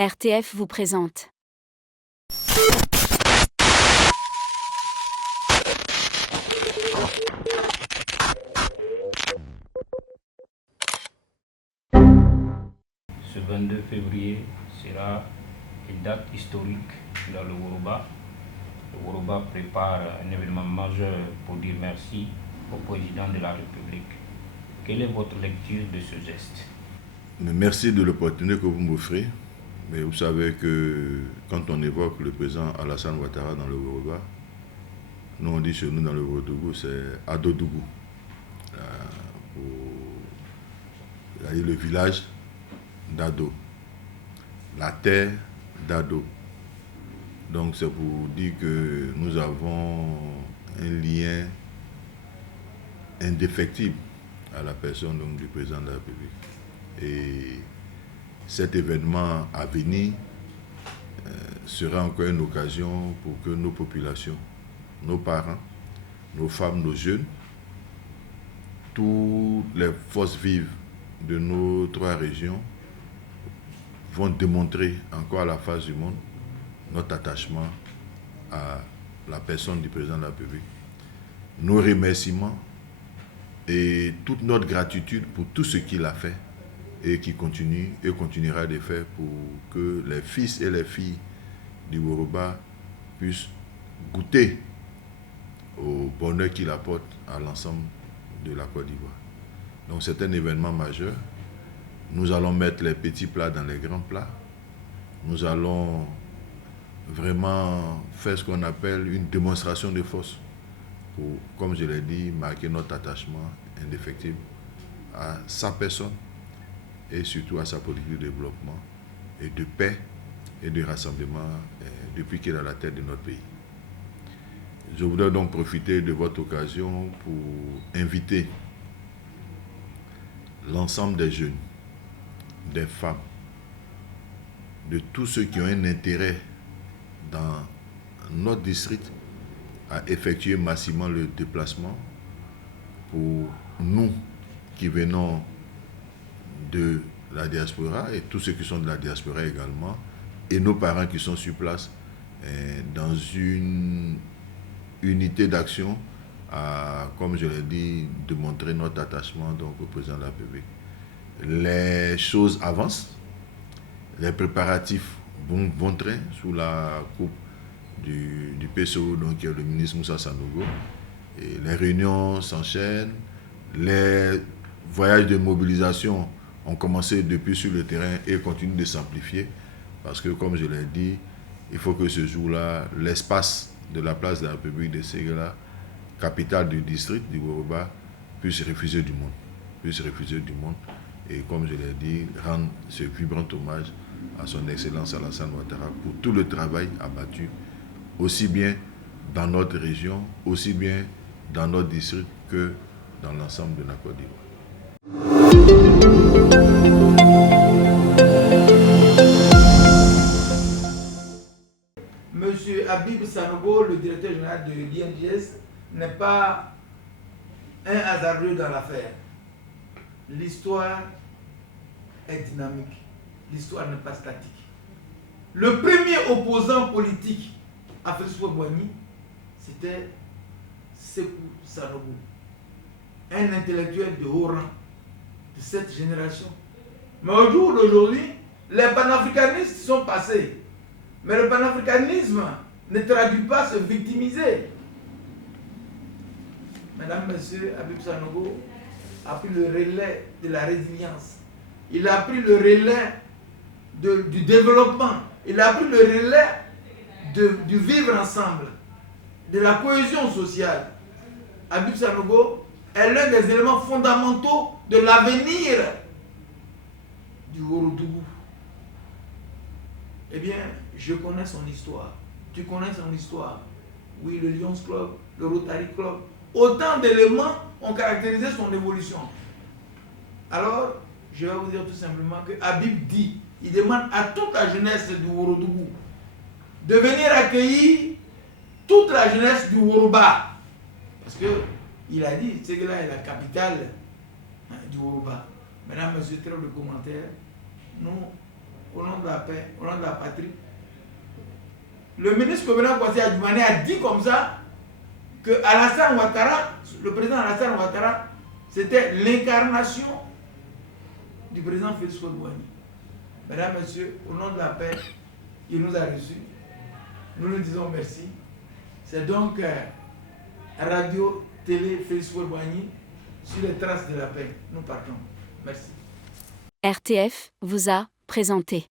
RTF vous présente. Ce 22 février sera une date historique dans le Woroba. Le Woroba prépare un événement majeur pour dire merci au président de la République. Quelle est votre lecture de ce geste? Merci de l'opportunité que vous m'offrez. Mais vous savez que quand on évoque le président Alassane Ouattara dans le Woroba, nous on dit chez nous dans le Worodougou, c'est Adodougou. Le village d'Ado, la terre d'Ado. Donc c'est pour dire que nous avons un lien indéfectible à la personne donc, du président de la République. Et cet événement à venir sera encore une occasion pour que nos populations, nos parents, nos femmes, nos jeunes, toutes les forces vives de nos trois régions vont démontrer encore à la face du monde notre attachement à la personne du président de la République, nos remerciements et toute notre gratitude pour tout ce qu'il a fait et qui continue et continuera de faire pour que les fils et les filles du Woroba puissent goûter au bonheur qu'il apporte à l'ensemble de la Côte d'Ivoire. Donc c'est un événement majeur. Nous allons mettre les petits plats dans les grands plats. Nous allons vraiment faire ce qu'on appelle une démonstration de force pour, comme je l'ai dit, marquer notre attachement indéfectible à sa personne et surtout à sa politique de développement et de paix et de rassemblement depuis qu'il est à la tête de notre pays. Je voudrais donc profiter de votre occasion pour inviter l'ensemble des jeunes, des femmes, de tous ceux qui ont un intérêt dans notre district à effectuer massivement le déplacement pour nous qui venons de la diaspora et tous ceux qui sont de la diaspora également et nos parents qui sont sur place dans une unité d'action comme je l'ai dit, de montrer notre attachement donc, au président de la République. Les choses avancent, les préparatifs vont train sous la coupe du PCO, donc qui est le ministre Moussa Sanogo. Et les réunions s'enchaînent, les voyages de mobilisation ont commencé depuis sur le terrain et continuent de s'amplifier parce que, comme je l'ai dit, il faut que ce jour-là, l'espace de la place de la République de Ségala, capitale du district du Woroba, puisse refuser du monde. Et comme je l'ai dit, rendre ce vibrant hommage à son Excellence Alassane Ouattara pour tout le travail abattu, aussi bien dans notre région, aussi bien dans notre district que dans l'ensemble de la Côte d'Ivoire. Monsieur Habib Sanogo, le directeur général de l'INGS, n'est pas un hasardeux dans l'affaire. L'histoire est dynamique. L'histoire n'est pas statique. Le premier opposant politique à Félix Houphouët-Boigny, c'était Sékou Sanogo, un intellectuel de haut rang de cette génération. Mais au jour d'aujourd'hui, les panafricanistes sont passés. Mais le panafricanisme ne traduit pas se victimiser. Mesdames, Messieurs, Habib Sanogo a pris le relais de la résilience. Il a pris le relais du développement. Il a pris le relais du vivre ensemble, de la cohésion sociale. Habib Sanogo est l'un des éléments fondamentaux de l'avenir du Worodougou. Eh bien, je connais son histoire. Tu connais son histoire. Oui, le Lions Club, le Rotary Club. Autant d'éléments ont caractérisé son évolution. Alors, je vais vous dire tout simplement que Habib dit, il demande à toute la jeunesse du Worodougou de venir accueillir toute la jeunesse du Woroba. Parce qu'il a dit, c'est que là est la capitale du Woroba. Mesdames, Messieurs, très de commentaires, nous au nom de la paix, au nom de la patrie. Le ministre Covenant Kwasi Adjumani a dit comme ça que Alassane Ouattara, le président Alassane Ouattara, c'était l'incarnation du président Félix Houphouët-Boigny. Mesdames, Messieurs, au nom de la paix, il nous a reçus. Nous nous disons merci. C'est donc Radio, Télé, Félix Houphouët-Boigny sur les traces de la paix. Nous partons. Merci. RTF vous a présenté.